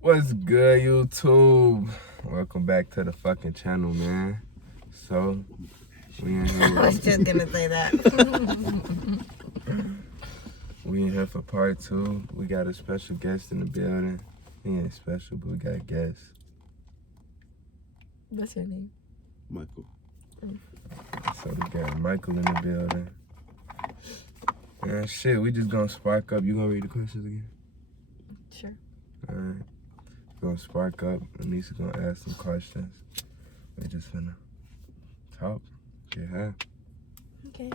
What's good, YouTube? Welcome back to the fucking channel, man. So, we in here. I was just gonna say that. We in here for part 2. We got a special guest in the building. He ain't special, but we got a guest. What's your name? Michael. So we got Michael in the building. And shit, we just gonna spark up. You gonna read the questions again? Sure. Alright. We're gonna spark up. Anisha gonna ask some questions. We just finna talk. Get high. Okay.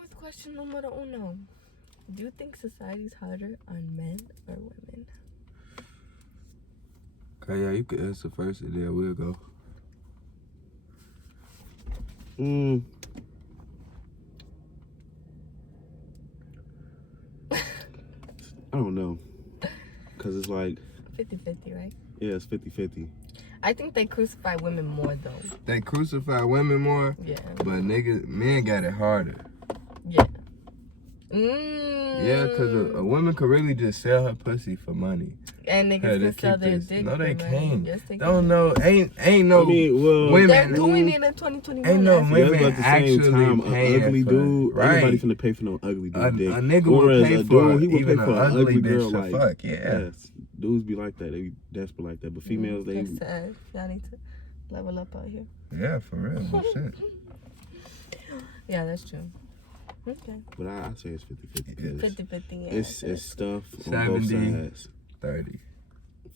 With question numero uno. Do you think society's harder on men or women? Okay, yeah, you can answer first and then we'll go. I don't know. Because it's like, 50-50, right? yeah, it's 50-50. I think they crucify women more though. They crucify women more, Yeah. but men got it harder. Yeah. Yeah, because a woman could really just sell her pussy for money. And niggas Hey, they can sell keep their this- dick. No, they for money. can't. Yes, they Don't can. know. Ain't no I mean, well, women. They're doing it in 2021. Ain't no that's women yeah, but at the same actually time, paying an ugly for, dude, right? anybody finna pay for no ugly dude dick. A nigga Whereas would pay a for dude, he would even pay for an an ugly ugly bitch girl, to like, fuck. Yeah. yes, dudes be like that. They be desperate like that. But females, they That's sad. Y'all need to level up out here. Yeah, for real. No shit. Yeah, that's true. Okay. But I say it's 50-50. 50-50, yeah. It's stuff on both 70. sides. 30.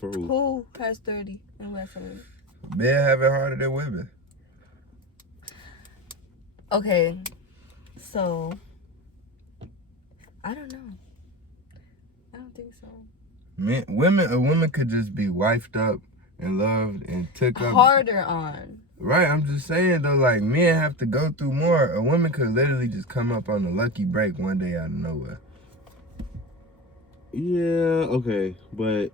For who? Who has 30 and who has 70? Men have it harder than women. Okay, so I don't know. I don't think so. A woman could just be wifed up and loved and took up. Harder on. Right, I'm just saying though, like men have to go through more. A woman could literally just come up on a lucky break one day out of nowhere. Yeah, okay, but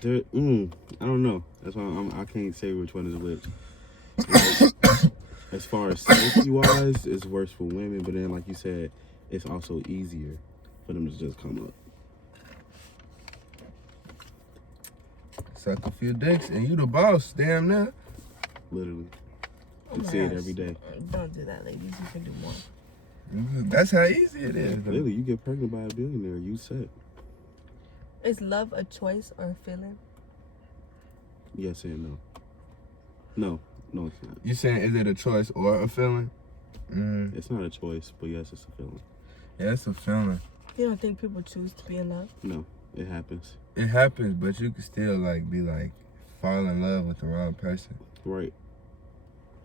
there, I don't know. That's why I can't say which one is which. Like, as far as safety wise, it's worse for women, but then like you said, it's also easier for them to just come up. Suck a few dicks and you the boss, damn near. Literally, Oh you my see it gosh. every day. Don't do that, ladies. You can do more. That's how easy it is. though. Literally, you get pregnant by a billionaire, you set. Is love a choice or a feeling? Yes and no. No, it's not. You saying is it a choice or a feeling? It's not a choice, but yes, it's a feeling. Yeah, it's a feeling. You don't think people choose to be in love? No, it happens. It happens, but you can still like be like fall in love with the wrong person. Right.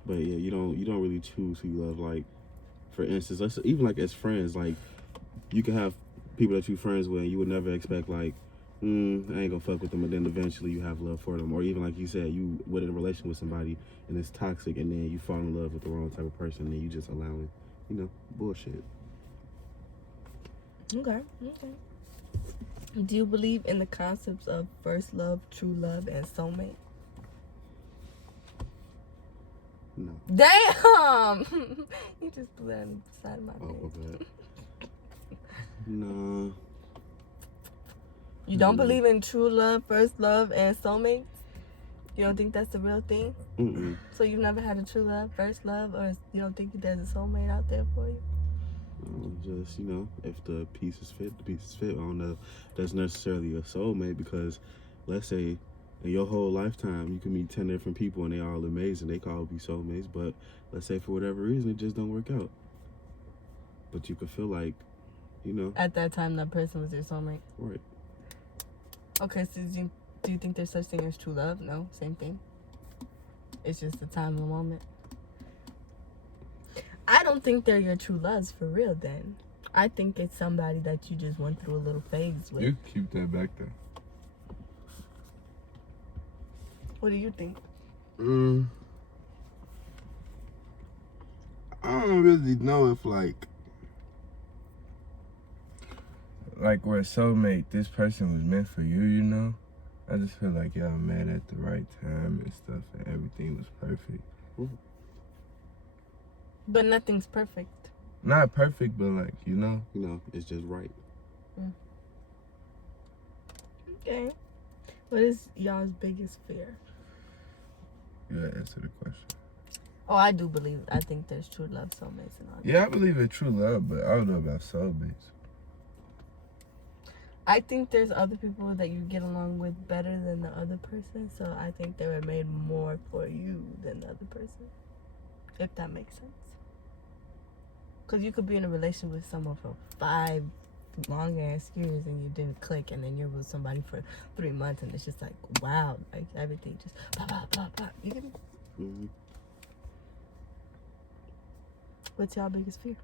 But yeah, you don't really choose who you love. Like, for instance, let's even like as friends, like you can have people that you friends with and you would never expect like, I ain't gonna fuck with them, but then eventually you have love for them. Or even like you said, you were in a relation with somebody and it's toxic and then you fall in love with the wrong type of person and you just allowing, bullshit. Okay. Do you believe in the concepts of first love, true love, and soulmate? No. Damn! You just blew that on the side of my Oh, face. okay. No. You don't believe in true love, first love, and soulmates? You don't think that's the real thing? Mm-mm. So you've never had a true love, first love, or you don't think there's a soulmate out there for you? Just, if the pieces fit, the pieces fit. I don't know if that's necessarily a soulmate because, let's say, in your whole lifetime, you can meet 10 different people and they all amazing. They can all be soulmates, but let's say for whatever reason, it just don't work out. But you could feel like, At that time, that person was your soulmate. right. Okay, so do you think there's such thing as true love? No, same thing. It's just the time of the moment. I don't think they're your true loves for real then. I think it's somebody that you just went through a little phase with. You keep that back there. What do you think? I don't really know if like we're a soulmate, this person was meant for you, I just feel like y'all met at the right time and stuff and everything was perfect. But nothing's perfect. Not perfect, but like, You know, it's just right. Okay. What is y'all's biggest fear? You gotta answer the question. Oh, I think there's true love, soulmates, and all that. Yeah, I believe in true love, but I don't know about soulmates. I think there's other people that you get along with better than the other person, so I think they were made more for you than the other person. If that makes sense. Because you could be in a relationship with someone for 5 long ass years and you didn't click, and then you're with somebody for 3 months and it's just like, wow, like everything just pop, pop, pop, pop. You get me? Mm-hmm. What's y'all biggest fear?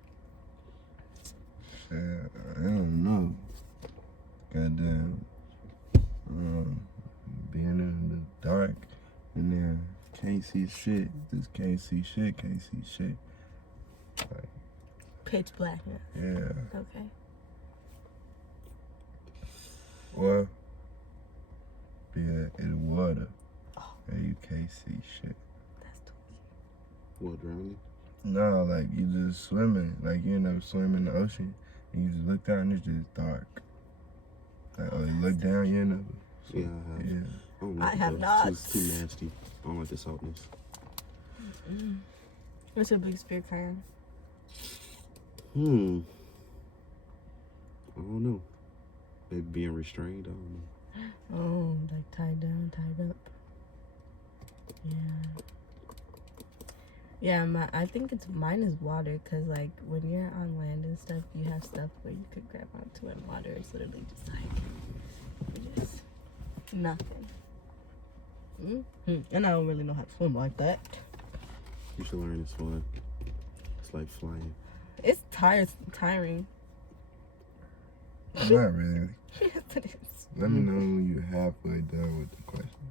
I don't know. Goddamn. Being in the dark and then can't see shit. Just can't see shit, can't see shit. Like, Pitch blackness. yeah. Okay. Or being in the water and you can't see shit. That's too What, drowning? No, like you just swimming. Like you never swim in the ocean and you just look down and it's just dark. Like, oh, you look down, you never. Yeah, I have. Yeah. I don't I like have it, though. not. It's too nasty. I don't like the saltness. What's your biggest fear, Karen? I don't know. Maybe being restrained. I don't know. Oh, like tied down, tied up. Yeah. Yeah, I think mine is water, because like when you're on land and stuff, you have stuff where you could grab onto, and water is literally just like nothing. And I don't really know how to swim like that. You should learn this one. It's like flying. It's tiring. Not really. Yes, it is. Let me know when you're halfway done with the question.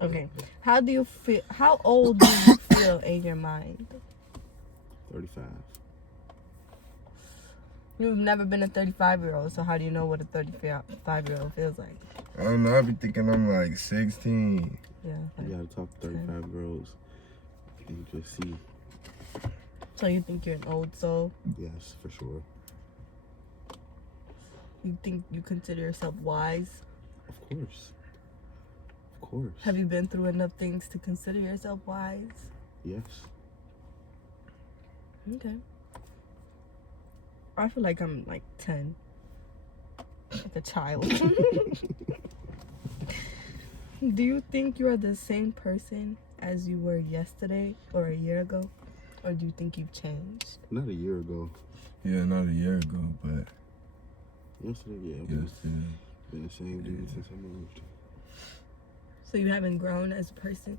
Okay. How do you feel? How old do you feel in your mind? 35. You've never been a 35-year-old, so how do you know what a 35-year-old feels like? I don't know, I be thinking I'm like 16. Yeah. You gotta talk to 35-year-olds and you just see. So you think you're an old soul? Yes, for sure. You think you consider yourself wise? Of course. Of course. Have you been through enough things to consider yourself wise? Yes. Okay. I feel like I'm like 10. Like a child. Do you think you are the same person as you were yesterday or a year ago? Or do you think you've changed? Not a year ago. Yeah, not a year ago, but Yesterday, yeah. yes, Been the same dude since I moved. So you haven't grown as a person?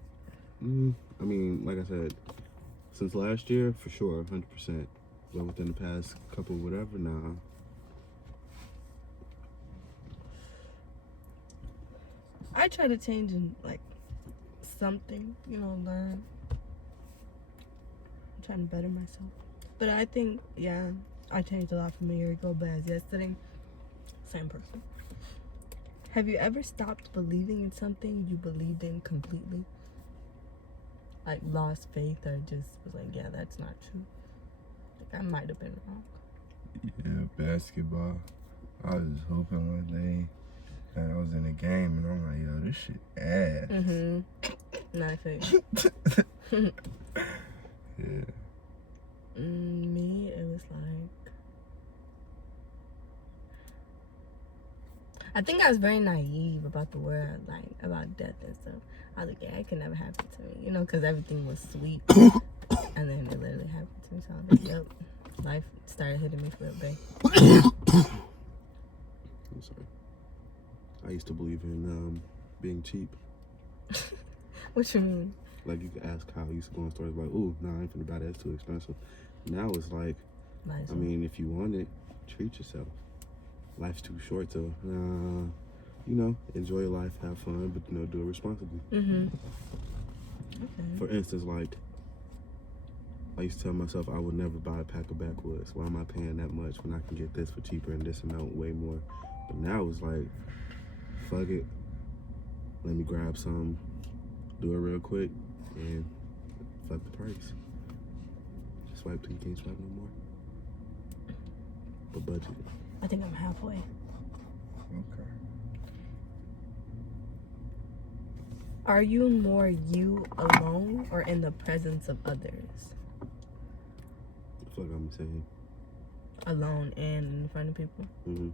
I mean, like I said, since last year, for sure, 100%. But within the past couple, whatever, nah. I try to change in like something, learn. I'm trying to better myself. But I think, yeah, I changed a lot from a year ago, but as yesterday, same person. Have you ever stopped believing in something you believed in completely? Like lost faith or just was like, yeah, that's not true. Like I might have been wrong. yeah, basketball. I was just hoping one day that I was in a game and I'm like, yo, this shit ass. Not faith. Yeah. Me, it was like, I think I was very naive about the world, like about death and stuff. I was like, yeah, it could never happen to me, because everything was sweet. And then it literally happened to me. So I was like, yep, life started hitting me for a bit. I'm sorry. I used to believe in being cheap. What you mean? Like, you could ask Kyle, he used to go on stories like, ooh, nah, I ain't finna buy that, it's too expensive. Now it's like, Nice. I mean, if you want it, treat yourself. Life's too short to, enjoy your life, have fun, but, do it responsibly. Okay. For instance, like, I used to tell myself I would never buy a pack of backwoods. Why am I paying that much when I can get this for cheaper and this amount way more? But now it's like, fuck it. Let me grab some, do it real quick, and fuck the price. Just swipe till you can't swipe no more. But budget. I think I'm halfway. Okay. Are you more you alone or in the presence of others? I feel like I'm saying. Alone and in front of people. Mm-hmm.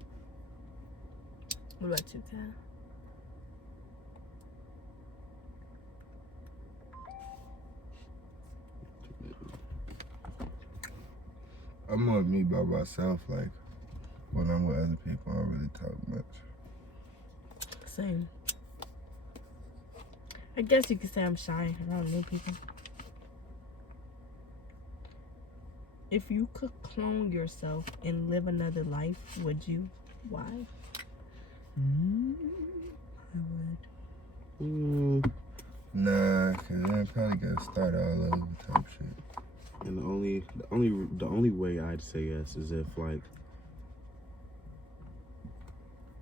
What about you, Kat? I'm more me by myself. Like when I'm with other people, I don't really talk much. Same. I guess you could say I'm shy around new people. If you could clone yourself and live another life, would you? Why? I would. Nah, cause then probably gotta start all over type shit. And the only way I'd say yes is if like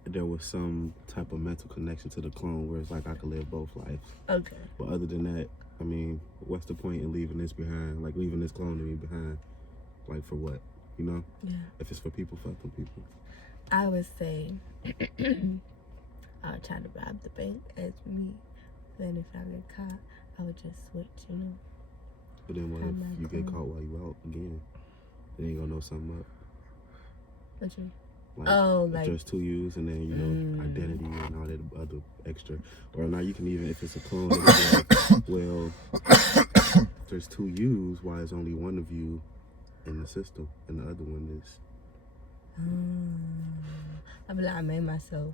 there was some type of mental connection to the clone where it's like I could live both lives. Okay. But other than that, I mean, what's the point in leaving this behind? Like leaving this clone to me behind? Like for what? You know? Yeah. If it's for people, fuck them people. I would say I would try to rob the bank as me. Then if I get caught, I would just switch, you know. But then what I'm if not you get clone. caught while you out again? Then you gonna know something up. What you mean? Like, Oh, if like- there's two U's and then, you know, identity and all that other extra. Or now you can even, if it's a clone, it'll be like, well, there's two U's, why is only one of you in the system and the other one is... I'd be like, I made myself.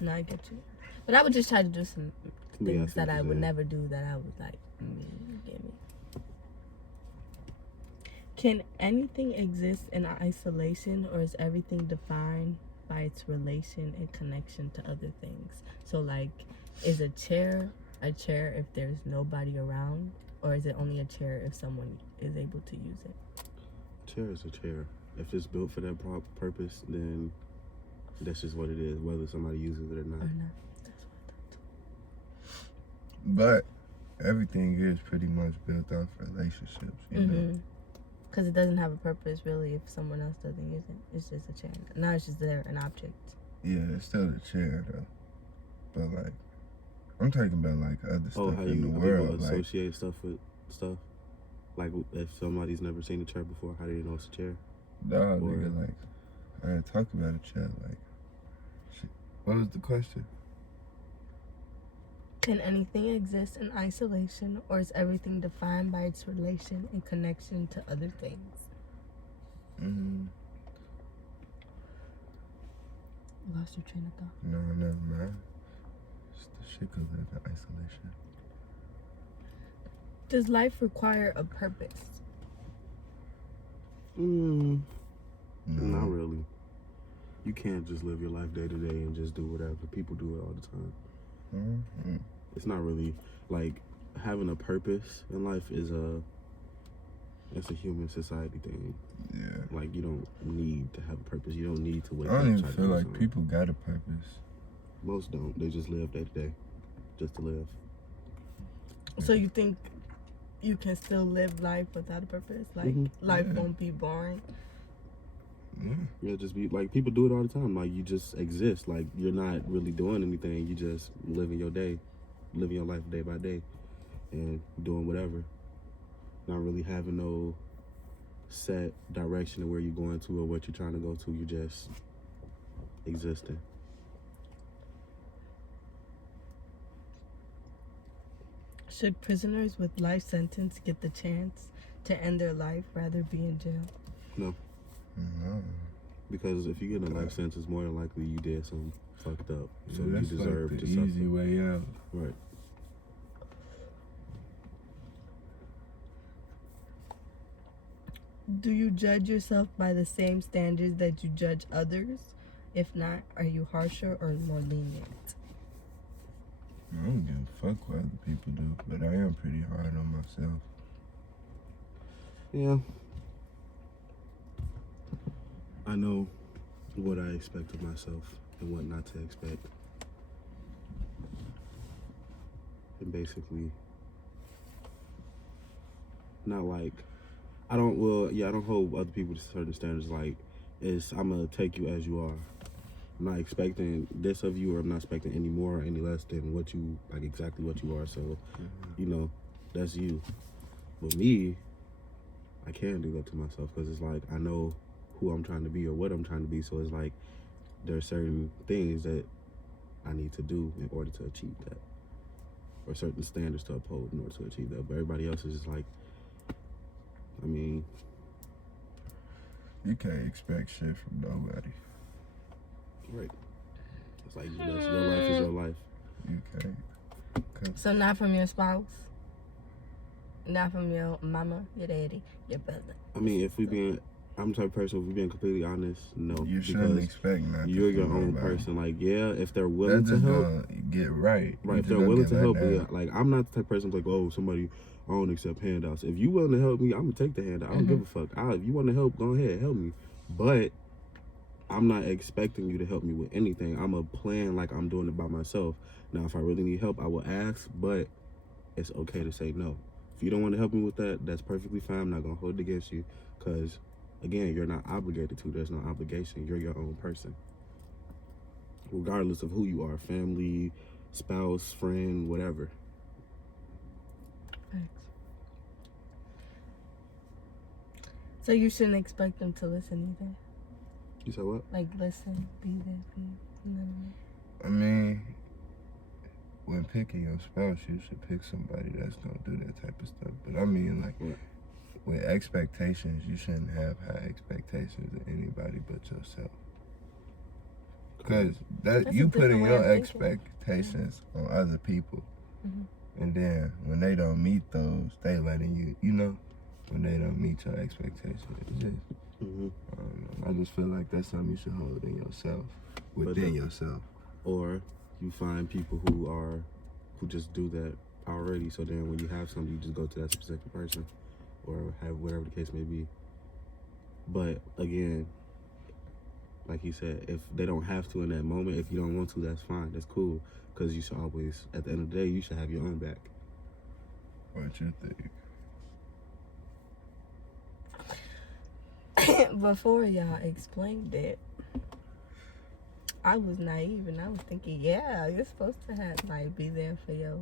No, I get you. But I would just try to do some Yeah, I things see that what I you're would saying. never do that I was like, get me. Can anything exist in isolation, or is everything defined by its relation and connection to other things? So like, is a chair if there's nobody around, or is it only a chair if someone is able to use it? Chair is a chair. If it's built for that purpose, then that's just what it is, whether somebody uses it or not. Or not? But everything is pretty much built off relationships, you know. Because it doesn't have a purpose really if someone else doesn't use it. It's just a chair. Now it's just there, an object. Yeah, it's still a chair though. But like, I'm talking about like other Oh, stuff how in the people world. Like, associate stuff with stuff? Like if somebody's never seen a chair before, how do you know it's a chair? dog, Or- nigga, like, I didn't talk about a chair. Like, shit. What was the question? Can anything exist in isolation, or is everything defined by its relation and connection to other things? Lost your train of thought. No, man. Just the shit could live in isolation. Does life require a purpose? Not No. really. You can't just live your life day to day and just do whatever. People do it all the time. Mm-hmm. It's not really like having a purpose in life that's a human society thing. Yeah. Like you don't need to have a purpose. You don't need to wake I up. don't and even try to feel do like something. people got a purpose. Most don't. They just live day to day, just to live. So you think you can still live life without a purpose? Like Mhm. life Yeah. won't be boring? Yeah. Yeah, just be like people do it all the time. Like you just exist. Like you're not really doing anything. You just living your day, living your life day by day, and doing whatever. Not really having no set direction of where you're going to or what you're trying to go to. You're just existing. Should prisoners with life sentence get the chance to end their life rather be in jail? No. Because if you get a life sentence, more than likely you did something fucked up. So Yeah, you that's deserve like to the suffer. easy way out. Right. Do you judge yourself by the same standards that you judge others? If not, are you harsher or more lenient? I don't give a fuck what other people do, but I am pretty hard on myself. Yeah. I know what I expect of myself and what not to expect. And basically, not like I don't hold other people to certain standards. Like, I'm gonna take you as you are. I'm not expecting this of you, or I'm not expecting any more or any less than what you like, exactly what you are. So, you know, that's you. But me, I can't do that to myself because it's like I know who I'm trying to be or what I'm trying to be. So it's like there are certain things that I need to do in order to achieve that, or certain standards to uphold in order to achieve that. But everybody else is just like, I mean, You can't expect shit from nobody. right. It's like your life is your life. You can't. So not from your spouse, not from your mama, your daddy, your brother. I mean, I'm the type of person, if we're being completely honest, no. You shouldn't because expect nothing. you're your from own nobody. person. Like, yeah, if they're willing That's to just help, gonna get right. right, You if they're just willing gonna to get help let me, down. like, I'm not the type of person like, oh, somebody, I don't accept handouts. If you willing to help me, I'm gonna take the handout. I don't give a fuck. If you want to help, go ahead, help me. But I'm not expecting you to help me with anything. I'm a plan like I'm doing it by myself. Now, if I really need help, I will ask, but it's okay to say no. If you don't want to help me with that, that's perfectly fine. I'm not gonna hold it against you, because again, you're not obligated to. There's no obligation. You're your own person, regardless of who you are, family, spouse, friend, whatever. So you shouldn't expect them to listen either. You said what? Like, listen, be there for you. You know what I mean, when picking your spouse, you should pick somebody that's gonna do that type of stuff. But I mean, like, What? with expectations, you shouldn't have high expectations of anybody but yourself. Because That's you a putting different way your of thinking. expectations on other people, Mhm. and then when they don't meet those, they letting you know, when they don't meet your expectations. It's just, Mm-hmm. I don't know. I just feel like that's something you should hold in yourself, But within yourself. Or you find people who just do that already. So then when you have something, you just go to that specific person, or have whatever the case may be. But again, like he said, if they don't have to in that moment, if you don't want to, that's fine. That's cool. Because you should always, at the end of the day, you should have your own back. What you think? Before y'all explained it, I was naive and I was thinking, yeah, you're supposed to be there for your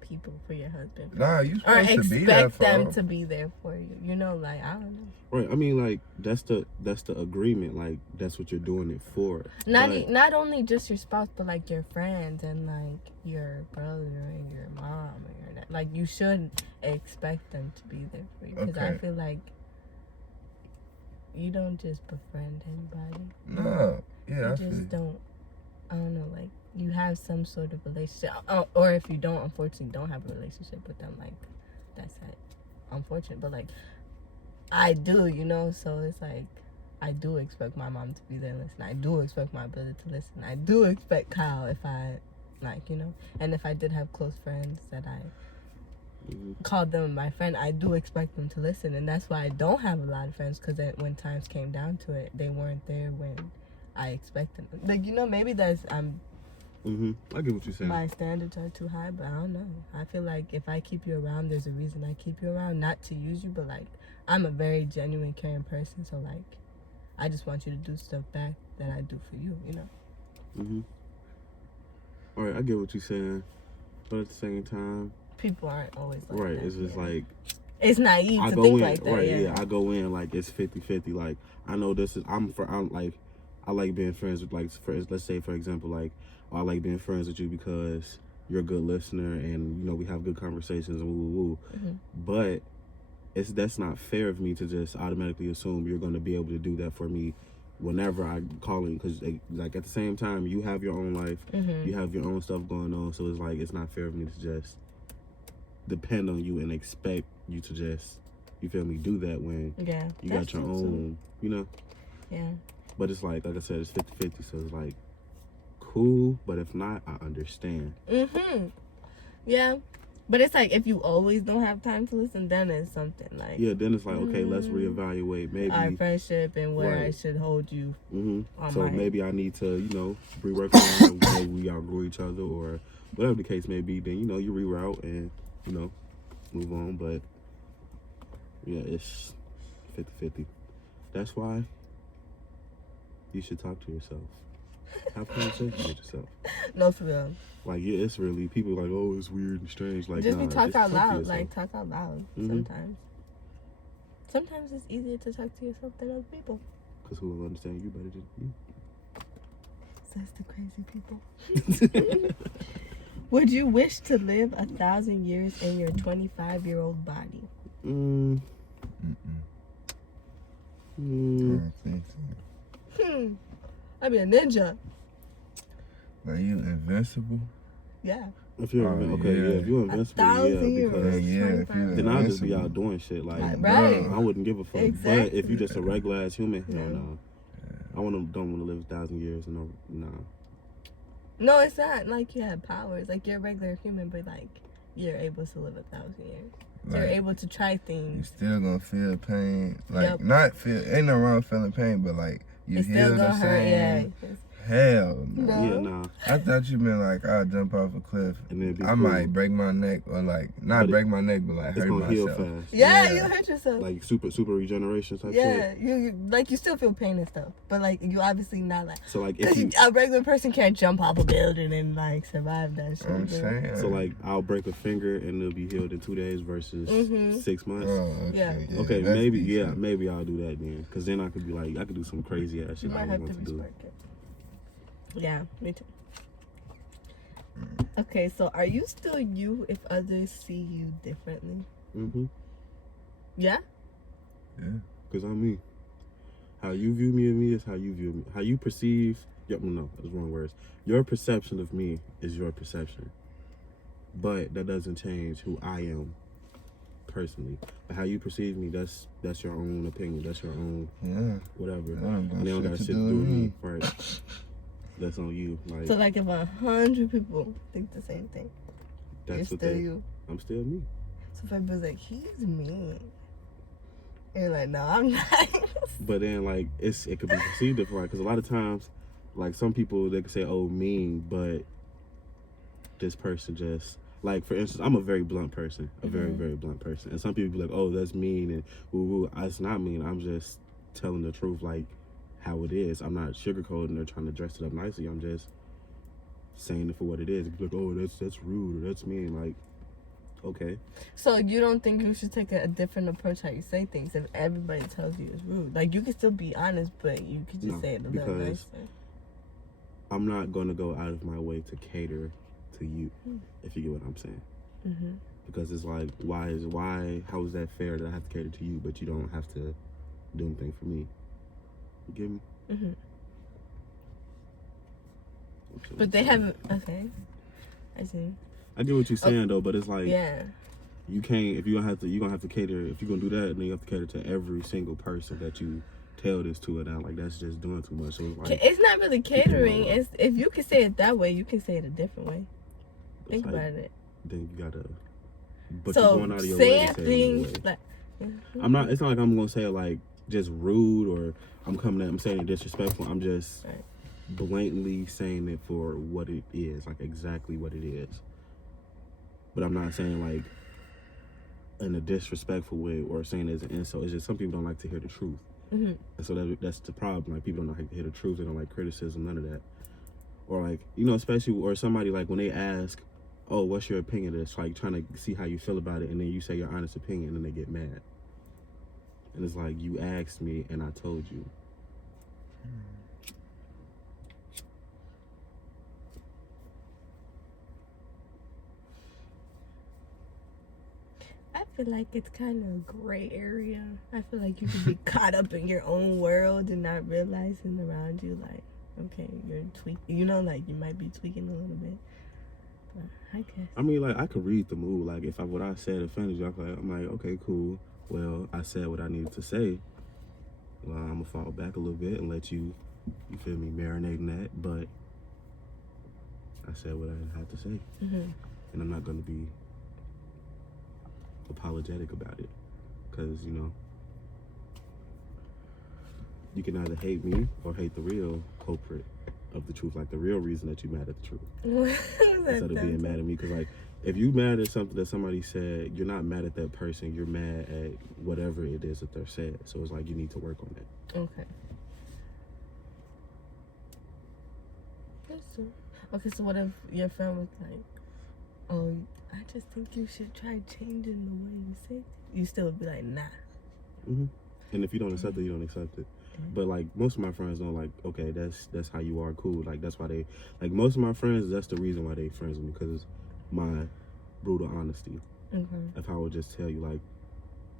people, for your husband. Nah, you Or supposed to be there expect for them them. to be there for you. You know, like, I don't know. Right. I mean, like, that's the agreement. Like, that's what you're doing it for. Not only just your spouse, but like your friends and like your brother and your mom and your dad. Like, you should expect them to be there for you. Because I Okay. feel like you don't just befriend anybody. No. Yeah, I You feel just don't. I don't know. Like, you have some sort of relationship, or if you don't, unfortunately, don't have a relationship with them. Like, that's it. Unfortunate, but like, I do, you know. So it's like, I do expect my mom to be there and listen. I do expect my brother to listen. I do expect Kyle if I, like, you know. And if I did have close friends that I called them my friend, I do expect them to listen. And that's why I don't have a lot of friends, because when times came down to it, they weren't there when I expected them. Like, you know, maybe that's I get what you're saying. my standards are too high, but I don't know. I feel like if I keep you around, there's a reason I keep you around, not to use you, but like, I'm a very genuine, caring person, so like, I just want you to do stuff back that I do for you, you know. All right, I get what you're saying, but at the same time, People aren't always like right? that. It's just like, it's naive I to go think in, like that. right? Yeah. I go in like it's 50-50. Like, I know this is I'm like, I like being friends with, like, let's say for example, like, I like being friends with you because you're a good listener and, you know, we have good conversations and woo. But that's not fair of me to just automatically assume you're going to be able to do that for me whenever I call in, because like at the same time you have your own life, you have your own stuff going on, so it's like it's not fair of me to just depend on you and expect you to just, you feel me, do that when you got your own, you know. Yeah. But it's like I said, it's 50-50, so it's like cool, but if not, I understand. Yeah. But it's like, if you always don't have time to listen, then it's something like, Yeah, then it's like, okay, let's reevaluate maybe our friendship and where I Right. should hold you. So maybe I need to, you know, rework on maybe we outgrow each other or whatever the case may be. Then, you know, you reroute and, you know, move on. But Yeah, it's 50-50. That's why you should talk to yourself. Have conversations with yourself. No, for real. Like, yeah, it's really, people like, oh, it's weird and strange. Like, Just nah, be talk out to loud. yourself. Like, talk out loud sometimes. Sometimes it's easier to talk to yourself than other people. Because who will understand you better than you? Says the crazy people. Would you wish to live 1,000 years in your 25-year-old body? I don't think so. I'd be a ninja. Like, you invincible? Yeah. If you're if you're invincible, 1,000 years. because Yeah, if you're then I'll just be invincible. out doing shit. Like, Right. I wouldn't give a fuck. Exactly. But if you're just a regular ass human, hell Yeah. no. I don't want to live 1,000 years. No, nah. No, it's not like you have powers. Like, you're a regular human, but, like, you're able to live 1,000 years. You're Like, able to try you things. still gonna feel pain. Like, Yep. not feel, ain't no wrong feeling pain, but like, you It's heal still the gonna hurt, yeah. same. Hell no. No. Yeah, nah. I thought you meant like I'll jump off a cliff. And then be I cool. might break my neck or like not But break my neck, but like It's hurt gonna heal myself. fast. Yeah, Yeah. you hurt yourself. Like super regeneration type Yeah, shit. you like, you still feel pain and stuff, but like, you obviously not like, So like if because you a regular person can't jump off a building and like survive that shit. I'm you know? saying. so like I'll break a finger and it'll be healed in 2 days versus Mhm. 6 months. Oh, okay. Yeah. Okay, that's maybe decent. maybe I'll do that then, cause then I could be like I could do some crazy ass You shit I might have to want to be do. smart. Yeah, me too. Okay, so are you still you if others see you differently? Yeah? Yeah. Cause I'm me. How you view me is how you view me. How you perceive. Yep, no, that's wrong words. Your perception of me is your perception, but that doesn't change who I am personally. But how you perceive me, that's your own opinion. That's your own Yeah. whatever. That don't And they don't got got shit shit to to do do with with me. me, right? That's on you. Like So like if 100 people think the same thing, you're that's what still they. you. I'm still me. So if everybody's like, he's mean. And you're like, no, I'm not. But then like it could be perceived different, right? Because a lot of times, like some people they could say, "Oh, mean," but this person just like, for instance, I'm a very blunt person, a very blunt person, and some people be like, "Oh, that's mean," and woo. It's not mean. I'm just telling the truth, like how it is. I'm not sugarcoating or trying to dress it up nicely. I'm just saying it for what it is. People like, "Oh, that's rude," or "That's mean." Like, okay. So you don't think you should take a different approach how you say things if everybody tells you it's rude? Like, you can still be honest, but you could just No, say it a little because nicer. I'm not gonna go out of my way to cater to you, if you get what I'm saying. Mm-hmm. Because it's like, how is that fair that I have to cater to you, but you don't have to do anything for me? You get me? Mm-hmm. But they haven't. Okay, I see. I get what you're saying though, but it's like, Yeah. you can't, if you're gonna have to cater, if you're gonna do that, then you have to cater to every single person that you tell this to, and like that's just doing too much. So it's like, It's not really catering. It's, if you can say it that way, you can say it a different way. Think like, about it. then you gotta, but So you're going out of your way saying to say it things another way. like, I'm not, it's not like I'm gonna say it like just rude or I'm saying it disrespectful. I'm just Right. blatantly saying it for what it is, like exactly what it is. But I'm not saying like in a disrespectful way or saying it as an insult. It's just some people don't like to hear the truth. Mhm. And so that's the problem. Like, people don't like to hear the truth. They don't like criticism, none of that. Or like, you know, especially, or somebody like when they ask, "Oh, what's your opinion of this?" Like trying to see how you feel about it, and then you say your honest opinion, and then they get mad. And it's like, you asked me and I told you. I feel like it's kind of a gray area. I feel like you could be caught up in your own world and not realizing around you, like, okay, you're tweaking. You know, like, you might be tweaking a little bit. But I guess. I mean, like, I could read the mood. Like, if what I said offended you, I'm like, okay, cool. Well, I said what I needed to say. Well, I'm gonna fall back a little bit and let you feel me, marinate in that. But I said what I had to say, Mm-hmm. and I'm not gonna be apologetic about it, because you know, you can either hate me or hate the real culprit of the truth, like the real reason that you mad at the truth, instead of being mad at me. Because like, if you mad at something that somebody said, you're not mad at that person. You're mad at whatever it is that they're saying. So it's like you need to work on that. Okay. That's true. Okay, so what if your friend was like, "Oh, I just think you should try changing the way you say it." You still would be like, "Nah." Mm-hmm. And if you don't accept it, you don't accept it. But like most of my friends know, like, okay, that's how you are, cool. Like that's why they, like most of my friends, that's the reason why they friends with me, because my brutal honesty. Okay. If I would just tell you, like,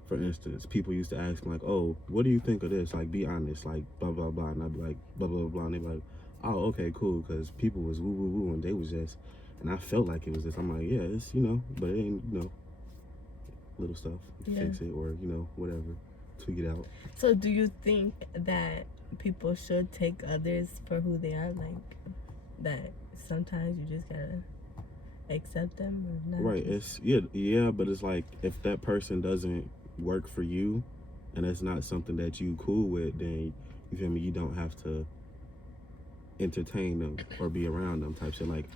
for instance, people used to ask me like, oh, what do you think of this? Like, be honest, like blah blah blah, and I'd be like blah blah blah, and they'd be like, oh, okay, cool, because people was woo woo woo, and they was just, and I felt like it was this. I'm like, yeah, it's but it ain't little stuff, fix it, or whatever. Tweak it out. So do you think that people should take others for who they are? Like, that sometimes you just gotta accept them or not? Right. It's yeah, but it's like if that person doesn't work for you and it's not something that you cool with, then you feel me, you don't have to entertain them or be around them type shit. Like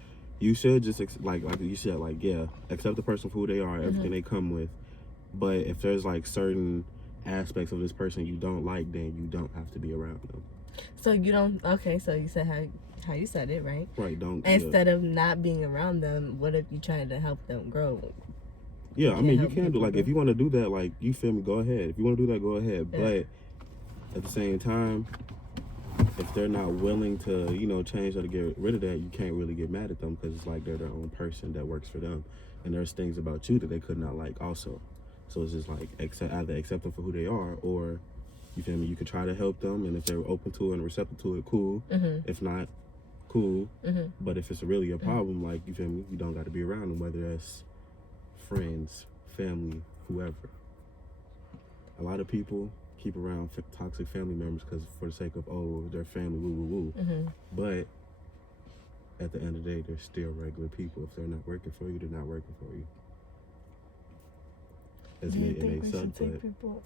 you should just like you said, like, yeah, accept the person for who they are, everything they come with. But if there's like certain aspects of this person you don't like, then you don't have to be around them. So you don't. Okay, so you said how you said it, right? Right. Don't. Instead of not being around them, what if you try to help them grow? Yeah, I mean, you can do, like, if you want to do that, like, you feel me, go ahead. If you want to do that, go ahead. Yeah. But at the same time, if they're not willing to, change or to get rid of that, you can't really get mad at them, because it's like they're their own person that works for them. And there's things about you that they could not like also. So it's just like, either accept them for who they are, or, you feel me, you could try to help them, and if they're open to it and receptive to it, cool. Mm-hmm. If not, cool. Mm-hmm. But if it's really a problem, like, you feel me, you don't got to be around them, whether that's friends, family, whoever. A lot of people keep around toxic family members because for the sake of, oh, they're family, woo woo woo. Mm-hmm. But at the end of the day, they're still regular people. If they're not working for you, they're not working for you. Do you It think may we suck, should take but people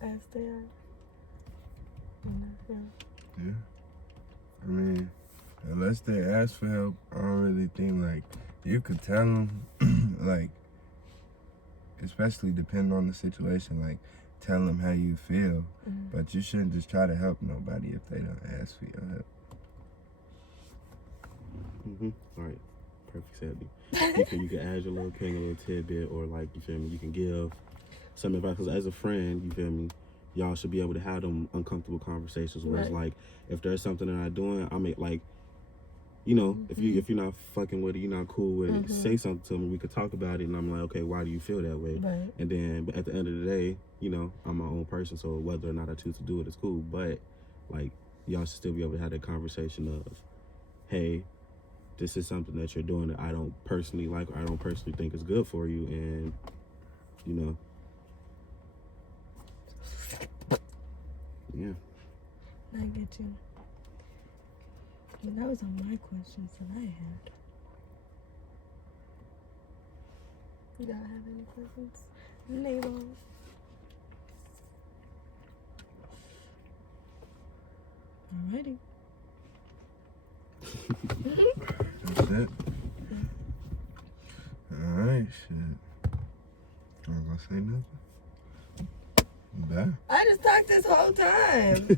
as they are? Yeah. I mean, unless they ask for help, I don't really think, like, you could tell them, like, especially depending on the situation, like, tell them how you feel, but you shouldn't just try to help nobody if they don't ask for your help. all right, perfect, Sadie. You can add your little thing, a little tidbit, or like, you feel me, you can give some advice. Because as a friend, you feel me, y'all should be able to have them uncomfortable conversations where it's like, if there's something they're not doing, I mean, like, if you're not fucking with it, you're not cool with it, say something to me, we could talk about it, and I'm like, okay, why do you feel that way? Right. And then, but at the end of the day, I'm my own person, so whether or not I choose to do it, it's cool. But like, y'all should still be able to have that conversation of, hey, this is something that you're doing that I don't personally like, or I don't personally think is good for you, and yeah. I get you. Well, that was all my questions that I had. You don't have any questions? Nabal. Alrighty. That's it. Alright, shit. I'm gonna say nothing. Bye. I just talked this whole time.